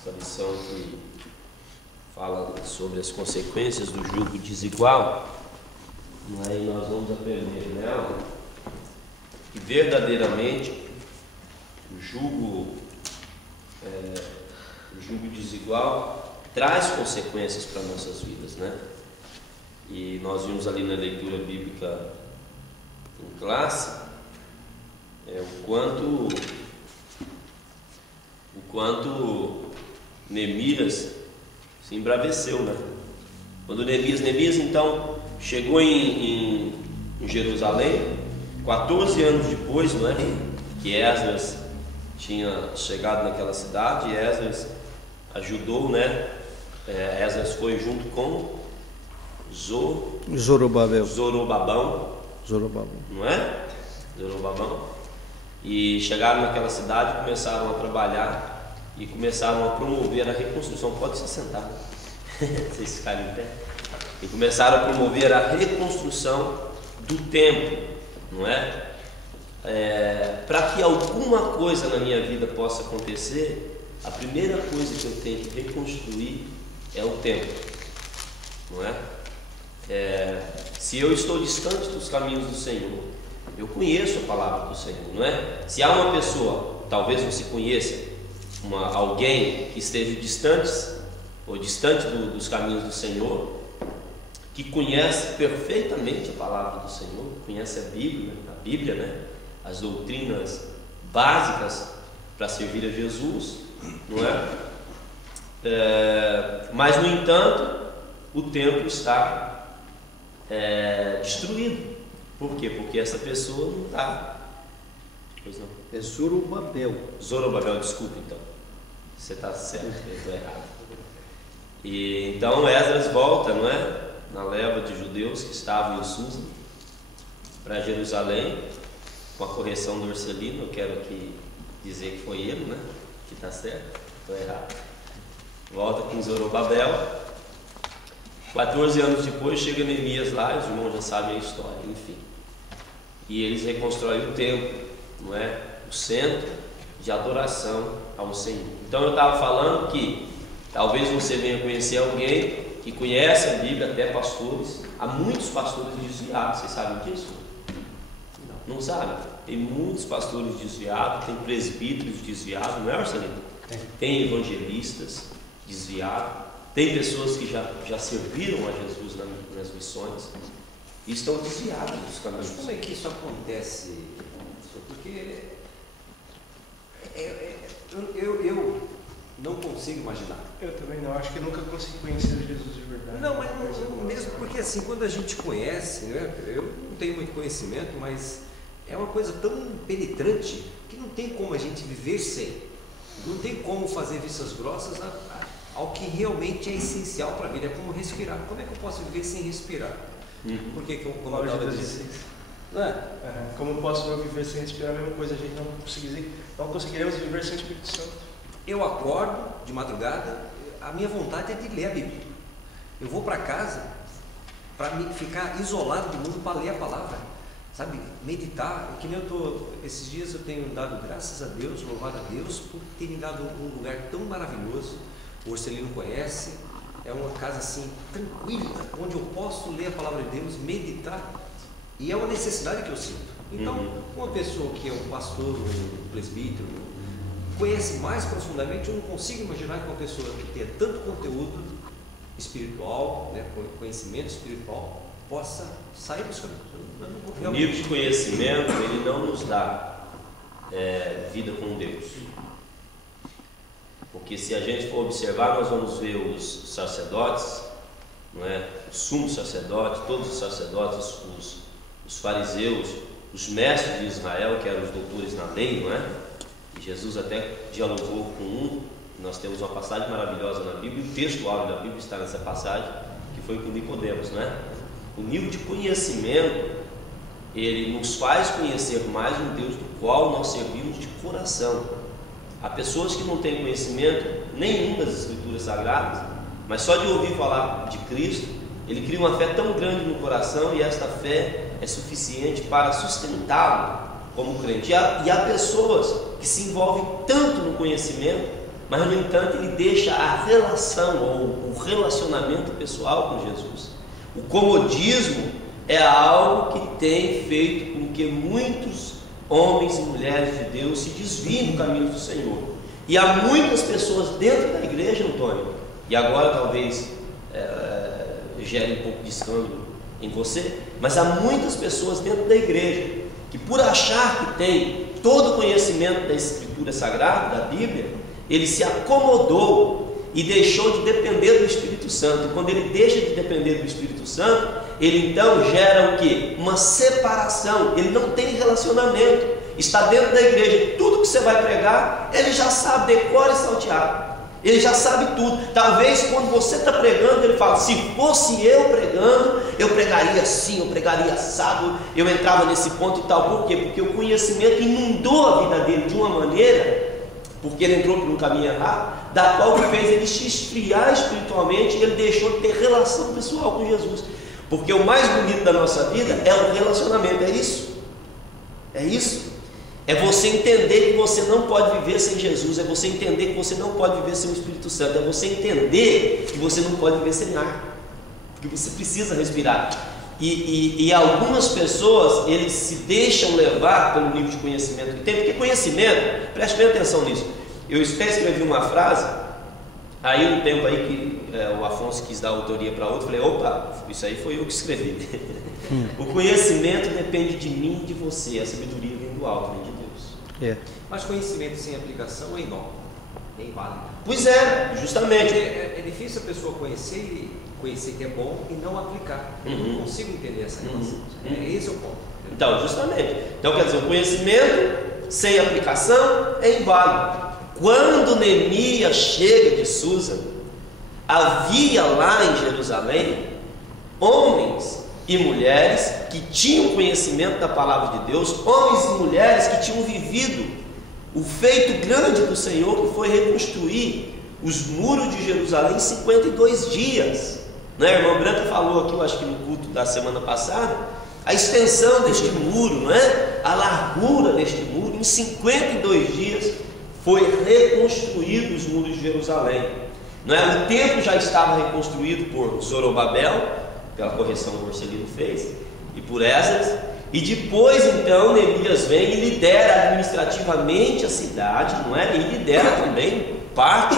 esta lição que fala sobre as consequências do jugo desigual, e nós vamos aprender nela que verdadeiramente o jugo desigual traz consequências para nossas vidas, né? E nós vimos ali na leitura bíblica em classe o quanto Neemias se embraveceu, né? Quando Neemias então chegou em Jerusalém, 14 anos depois, não é? Que Esdras tinha chegado naquela cidade, Esdras ajudou, né? Esdras foi junto com Zorobabel, não é? Zorobabão. E chegaram naquela cidade, começaram a trabalhar e começaram a promover a reconstrução. Pode se sentar, vocês ficarem em pé. E começaram a promover a reconstrução do templo, não é? Para que alguma coisa na minha vida possa acontecer, a primeira coisa que eu tenho que reconstruir é o templo, não é? Se eu estou distante dos caminhos do Senhor, eu conheço a palavra do Senhor, não é? Se há uma pessoa, talvez você conheça, alguém que esteja distante dos caminhos do Senhor, que conhece perfeitamente a palavra do Senhor, conhece a Bíblia, né? As doutrinas básicas para servir a Jesus, não é? Mas no entanto, o templo está destruído. Por quê? Porque essa pessoa não está. Pois não. É Zorobabel. Zorobabel, desculpa então. Você está certo, eu estou errado. E então Esdras volta, não é? Na leva de judeus que estavam em Susa para Jerusalém, com a correção do Orcelino. Eu quero aqui dizer que foi ele, né? Que está certo, estou errado. Volta com Zorobabel. 14 anos depois chega Neemias lá, os irmãos já sabem a história, enfim. E eles reconstroem o templo, não é? O centro de adoração ao Senhor. Então eu estava falando que talvez você venha conhecer alguém que conhece a Bíblia, até pastores. Há muitos pastores desviados, vocês sabem disso? Não sabem? Tem muitos pastores desviados, tem presbíteros desviados, não é, Marcelino? Tem evangelistas desviados. Tem pessoas que já serviram a Jesus nas missões e estão desviados dos caminhos. Mas como é que isso acontece? Porque eu não consigo imaginar. Eu também não, acho que nunca consegui conhecer Jesus de verdade. Não, mas não, mesmo porque assim, quando a gente conhece, né, eu não tenho muito conhecimento, mas é uma coisa tão penetrante que não tem como a gente viver sem. Não tem como fazer vistas grossas ao que realmente é essencial para a vida, é como respirar. Como é que eu posso viver sem respirar? Porque como eu estava dizendo, não é? Como posso eu viver sem respirar? A mesma coisa, a gente não conseguiremos viver sem o Espírito Santo. Eu acordo de madrugada, a minha vontade é de ler a Bíblia. Eu vou para casa para ficar isolado do mundo, para ler a palavra, sabe? Meditar. Que nem esses dias eu tenho dado graças a Deus, louvado a Deus por ter me dado um lugar tão maravilhoso. O Orcelino conhece, é uma casa assim tranquila, onde eu posso ler a palavra de Deus, meditar, e é uma necessidade que eu sinto. Então, uma pessoa que é um pastor, um presbítero, conhece mais profundamente, eu não consigo imaginar que uma pessoa que tenha tanto conteúdo espiritual, né, conhecimento espiritual, possa sair dos caminhos. O nível de conhecimento, ele não nos dá vida com Deus. Porque se a gente for observar, nós vamos ver os sacerdotes, não é? O sumo sacerdote, todos os sacerdotes, os fariseus, os mestres de Israel, que eram os doutores na lei, não é? E Jesus até dialogou com um. Nós temos uma passagem maravilhosa na Bíblia, o texto áureo da Bíblia está nessa passagem, que foi com Nicodemos, não é? O nível de conhecimento, ele nos faz conhecer mais um Deus do qual nós servimos de coração. Há pessoas que não têm conhecimento nenhum das Escrituras Sagradas, mas só de ouvir falar de Cristo, ele cria uma fé tão grande no coração, e esta fé é suficiente para sustentá-lo como crente. E há pessoas que se envolvem tanto no conhecimento mas no entanto ele deixa a relação ou o relacionamento pessoal com Jesus. O comodismo é algo que tem feito com que muitos homens e mulheres de Deus se desviem do caminho do Senhor. E há muitas pessoas dentro da igreja, Antônio, e agora talvez gere um pouco de escândalo em você, mas há muitas pessoas dentro da igreja que, por achar que tem todo o conhecimento da Escritura Sagrada, da Bíblia, ele se acomodou e deixou de depender do Espírito Santo. E quando ele deixa de depender do Espírito Santo, ele então gera o quê? Uma separação. Ele não tem relacionamento, está dentro da igreja, tudo que você vai pregar, ele já sabe, decora e salteado. Ele já sabe tudo. Talvez quando você está pregando, ele fala: se fosse eu pregando, eu pregaria assim, eu pregaria assado, eu entrava nesse ponto e tal. Por quê? Porque o conhecimento inundou a vida dele de uma maneira, porque ele entrou por um caminho errado, da qual que fez ele se esfriar espiritualmente, e ele deixou de ter relação pessoal com Jesus. Porque o mais bonito da nossa vida é o relacionamento. É isso. É isso. É você entender que você não pode viver sem Jesus. É você entender que você não pode viver sem o Espírito Santo. É você entender que você não pode viver sem ar, porque você precisa respirar. E algumas pessoas, eles se deixam levar pelo nível de conhecimento que tem. Porque conhecimento, preste bem atenção nisso. Eu até escrevi uma frase, aí um tempo aí que o Afonso quis dar autoria para outro, falei: opa, isso aí foi eu que escrevi. O conhecimento depende de mim e de você. A sabedoria vem do alto, vem de Deus. Mas conhecimento sem aplicação é inócuo, é inválido. Pois é, justamente. É difícil a pessoa conhecer que é bom e não aplicar. Eu não consigo entender essa relação. Esse é o ponto. Então, justamente. Então, quer dizer, o conhecimento sem aplicação é inválido. Quando Neemias chega de Susa, havia lá em Jerusalém homens e mulheres que tinham conhecimento da palavra de Deus, homens e mulheres que tinham vivido o feito grande do Senhor, que foi reconstruir os muros de Jerusalém em 52 dias. A irmã Branca falou aqui, eu acho que no culto da semana passada, a extensão deste muro, não é? A largura deste muro, em 52 dias foi reconstruído os muros de Jerusalém. Não é? O templo já estava reconstruído por Zorobabel, pela correção que o Marcelino fez, e por Esdras, e depois então Neemias vem e lidera administrativamente a cidade, não é? E lidera também parte,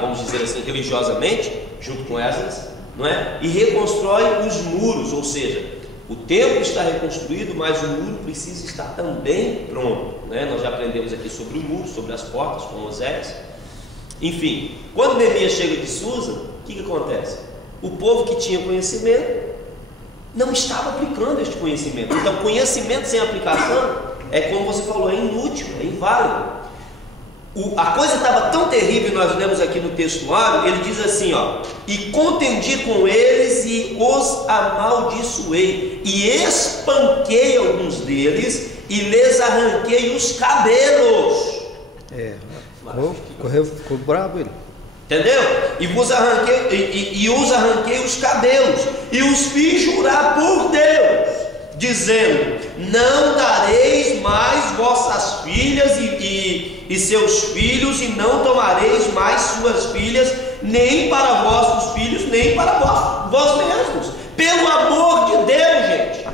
vamos dizer assim, religiosamente, junto com Esdras, não é? E reconstrói os muros, ou seja, o templo está reconstruído, mas o muro precisa estar também pronto, né? Nós já aprendemos aqui sobre o muro, sobre as portas com Osés. Enfim, quando Neemias chega de Susa, o que acontece? O povo que tinha conhecimento não estava aplicando este conhecimento. Então, conhecimento sem aplicação é, como você falou, é inútil, é inválido. A coisa estava tão terrível, nós lemos aqui no textuário, ele diz assim, e contendi com eles e os amaldiçoei, e espanquei alguns deles e lhes arranquei os cabelos. Ficou bravo ele. Entendeu? E os arranquei os cabelos, e os fiz jurar por Deus, dizendo: não dareis mais vossas filhas e seus filhos, e não tomareis mais suas filhas, nem para vossos filhos, nem para vós mesmos. Pelo amor de Deus, gente.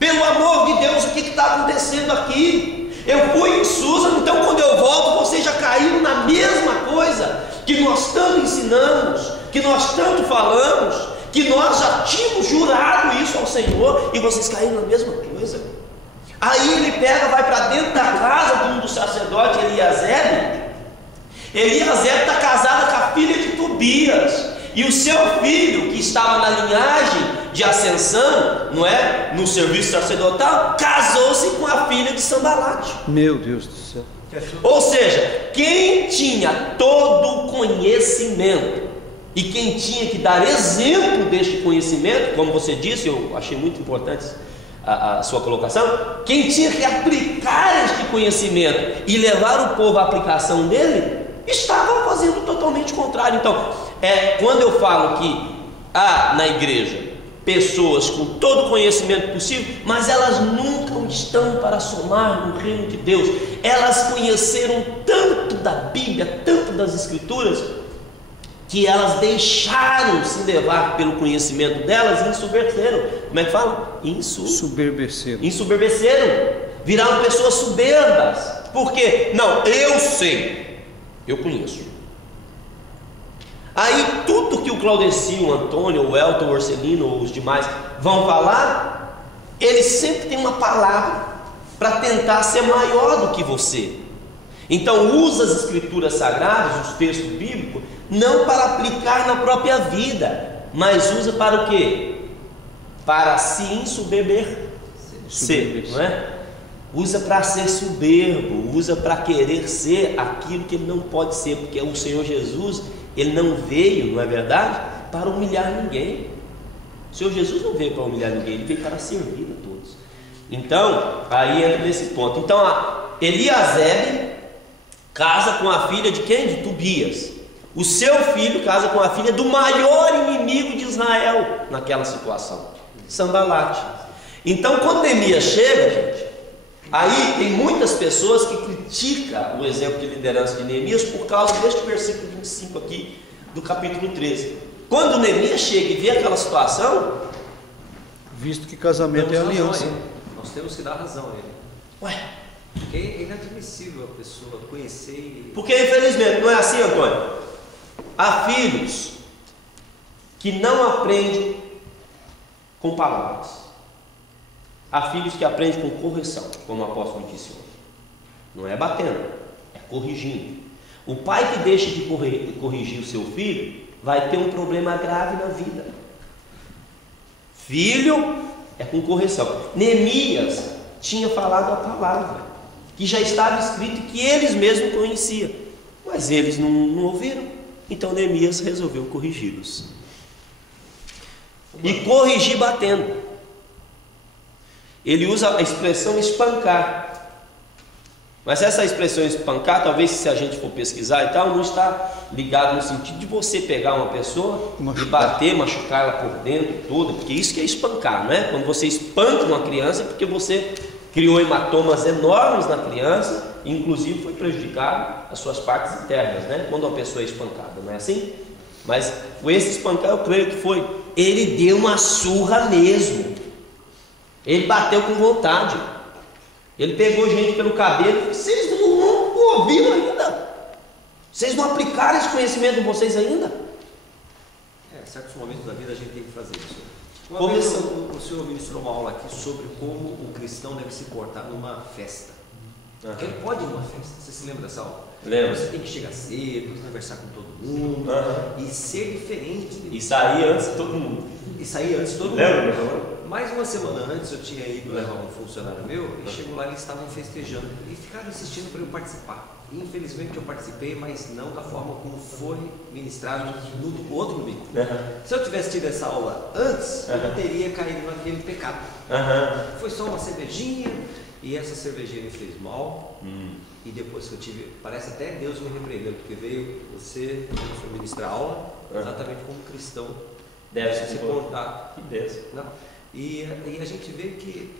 Pelo amor de Deus, o que está acontecendo aqui? Eu fui em Susa, então quando eu volto, vocês já caíram na mesma coisa que nós tanto ensinamos, que nós tanto falamos, que nós já tínhamos jurado isso ao Senhor, e vocês caíram na mesma coisa. Aí ele pega, vai para dentro da casa de um dos sacerdotes, Eliaseb. Eliaseb está casada com a filha de Tobias, e o seu filho, que estava na linhagem de ascensão, não é? No serviço sacerdotal, casou-se com a filha de Sambalate. Meu Deus do céu. Ou seja, quem tinha todo o conhecimento e quem tinha que dar exemplo deste conhecimento, como você disse, eu achei muito importante a sua colocação, quem tinha que aplicar este conhecimento e levar o povo à aplicação dele, estava fazendo totalmente o contrário. Então, quando eu falo que há na igreja pessoas com todo o conhecimento possível, mas elas nunca estão para somar no reino de Deus. Elas conheceram tanto da Bíblia, tanto das Escrituras, que elas deixaram se levar pelo conhecimento delas e ensoberbeceram. Como é que fala? Ensoberbeceram. Viraram pessoas soberbas. Por quê? Não, eu sei, eu conheço. Aí tudo que o Claudecinho, o Antônio, o Elton, o Orcelino ou os demais vão falar, eles sempre têm uma palavra para tentar ser maior do que você. Então usa as escrituras sagradas, os textos bíblicos, não para aplicar na própria vida, mas usa para o quê? Para se ensoberbecer, não é? Usa para ser soberbo, usa para querer ser aquilo que ele não pode ser, porque o Senhor Jesus, ele não veio, não é verdade, para humilhar ninguém. O Senhor Jesus não veio para humilhar ninguém, ele veio para servir a todos. Então, aí entra nesse ponto. Então, Eliasebe casa com a filha de quem? De Tobias. O seu filho casa com a filha do maior inimigo de Israel naquela situação, Sanbalate. Então, quando Neemias chega, gente, aí tem muitas pessoas que criticam o exemplo de liderança de Neemias por causa deste versículo 25 aqui do capítulo 13. Quando Neemias chega e vê aquela situação, visto que casamento é aliança, nós temos que dar razão a ele. Ué, porque é inadmissível a pessoa conhecer e... Porque infelizmente não é assim, Antônio. Há filhos que não aprendem com palavras. Há filhos que aprendem com correção, como o apóstolo disse ontem. Não é batendo, é corrigindo. O pai que deixa de corrigir o seu filho vai ter um problema grave na vida. Filho é com correção. Neemias tinha falado a palavra, que já estava escrito, que eles mesmos conheciam, mas eles não ouviram. Então Neemias resolveu corrigi-los. E corrigir batendo. Ele usa a expressão espancar. Mas essa expressão espancar, talvez se a gente for pesquisar e tal, não está ligado no sentido de você pegar uma pessoa e bater, machucar ela por dentro toda, porque isso que é espancar, não é? Quando você espanca uma criança é porque você criou hematomas enormes na criança, e inclusive foi prejudicado as suas partes internas, né? Quando uma pessoa é espancada, não é assim? Mas esse espancar eu creio que foi, ele deu uma surra mesmo, ele bateu com vontade. Ele pegou gente pelo cabelo e disse: vocês não ouviram ainda? Vocês não aplicaram esse conhecimento em vocês ainda? Em certos momentos da vida a gente tem que fazer isso. Uma vez o senhor ministrou uma aula aqui sobre como o cristão deve se portar numa festa. Porque ele pode ir numa festa. Você se lembra dessa aula? Lembro. Você tem que chegar cedo, conversar com todo mundo e ser diferente. E sair antes de todo mundo. Lembra? Mais uma semana antes eu tinha ido levar um funcionário meu e chegou lá e eles estavam festejando e ficaram insistindo para eu participar. Infelizmente eu participei, mas não da forma como foi ministrado no outro domingo. Se eu tivesse tido essa aula antes, eu não teria caído naquele pecado. Foi só uma cervejinha e essa cervejinha me fez mal. E depois que eu tive, parece até Deus me repreendeu, porque veio você foi ministrar aula exatamente como cristão deve se portar. Que Deus. Não. E a gente vê que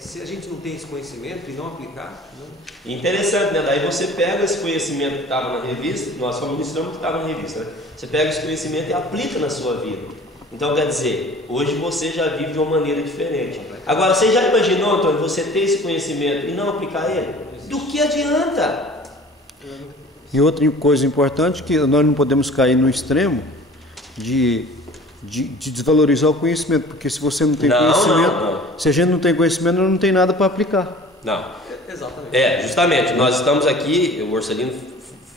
se a gente não tem esse conhecimento e não aplicar... Interessante, né? Daí você pega esse conhecimento que estava na revista, nós só ministramos que estava na revista, né? Você pega esse conhecimento e aplica na sua vida. Então quer dizer, hoje você já vive de uma maneira diferente. Agora, você já imaginou, Antônio, você ter esse conhecimento e não aplicar ele? Do que adianta? E outra coisa importante, que nós não podemos cair no extremo de desvalorizar o conhecimento, porque se você não tem conhecimento, se a gente não tem conhecimento, não tem nada para aplicar. Não. Exatamente. Justamente, nós estamos aqui, o Orcelino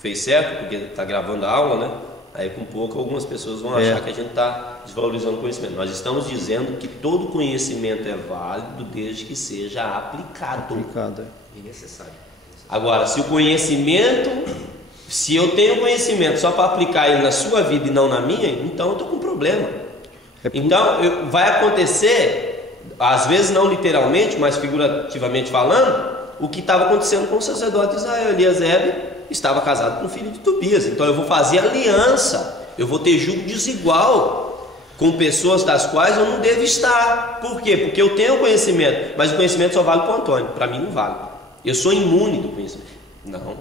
fez certo, porque está gravando a aula, né? Aí com pouco algumas pessoas vão achar que a gente está desvalorizando o conhecimento. Nós estamos dizendo que todo conhecimento é válido desde que seja aplicado. E necessário. Agora, se o conhecimento, se eu tenho conhecimento só para aplicar ele na sua vida e não na minha, então eu estou com problema. Então vai acontecer, às vezes não literalmente, mas figurativamente falando, o que estava acontecendo com o sacerdote de Israel. Eliasebe estava casado com o filho de Tobias. Então eu vou fazer aliança, eu vou ter julgo desigual com pessoas das quais eu não devo estar. Por quê? Porque eu tenho conhecimento, mas o conhecimento só vale para o Antônio, para mim não vale. Eu sou imune do conhecimento. Não.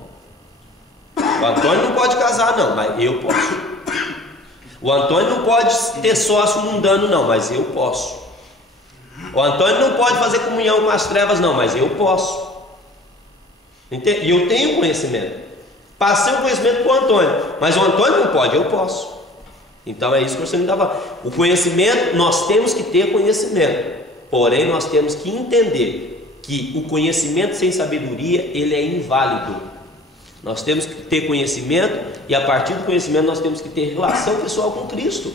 O Antônio não pode casar não, mas eu posso. O Antônio não pode ter sócio mundano não, mas eu posso. O Antônio não pode fazer comunhão com as trevas não, mas eu posso. E eu tenho conhecimento. Passei o conhecimento para o Antônio, mas o Antônio não pode, eu posso. Então é isso que você me dava. O conhecimento, nós temos que ter conhecimento. Porém, nós temos que entender que o conhecimento sem sabedoria, ele é inválido. Nós temos que ter conhecimento, e a partir do conhecimento nós temos que ter relação pessoal com Cristo.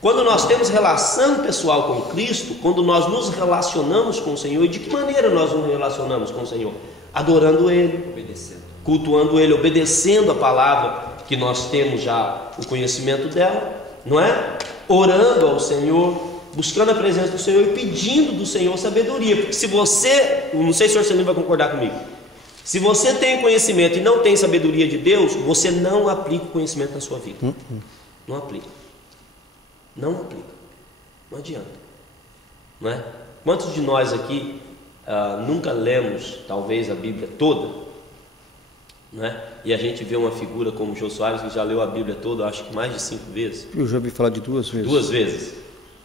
Quando nós temos relação pessoal com Cristo, quando nós nos relacionamos com o Senhor, e de que maneira nós nos relacionamos com o Senhor? Adorando Ele, obedecendo, cultuando Ele, obedecendo a palavra que nós temos já o conhecimento dela, não é? Orando ao Senhor, buscando a presença do Senhor e pedindo do Senhor sabedoria. Porque se você, não sei se o senhor vai concordar comigo, se você tem conhecimento e não tem sabedoria de Deus, você não aplica o conhecimento na sua vida. Não aplica. Não aplica. Não adianta. Não é? Quantos de nós aqui nunca lemos talvez a Bíblia toda? Não é? E a gente vê uma figura como o Jô Soares, que já leu a Bíblia toda, acho que mais de 5 vezes. Eu já ouvi falar de 2 vezes. 2 vezes.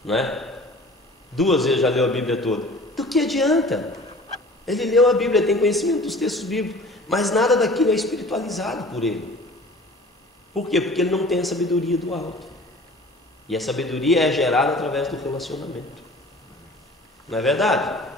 Não é? 2 vezes já leu a Bíblia toda. Do que adianta? Ele leu a Bíblia, tem conhecimento dos textos bíblicos, mas nada daquilo é espiritualizado por ele. Por quê? Porque ele não tem a sabedoria do alto. E a sabedoria é gerada através do relacionamento. Não é verdade?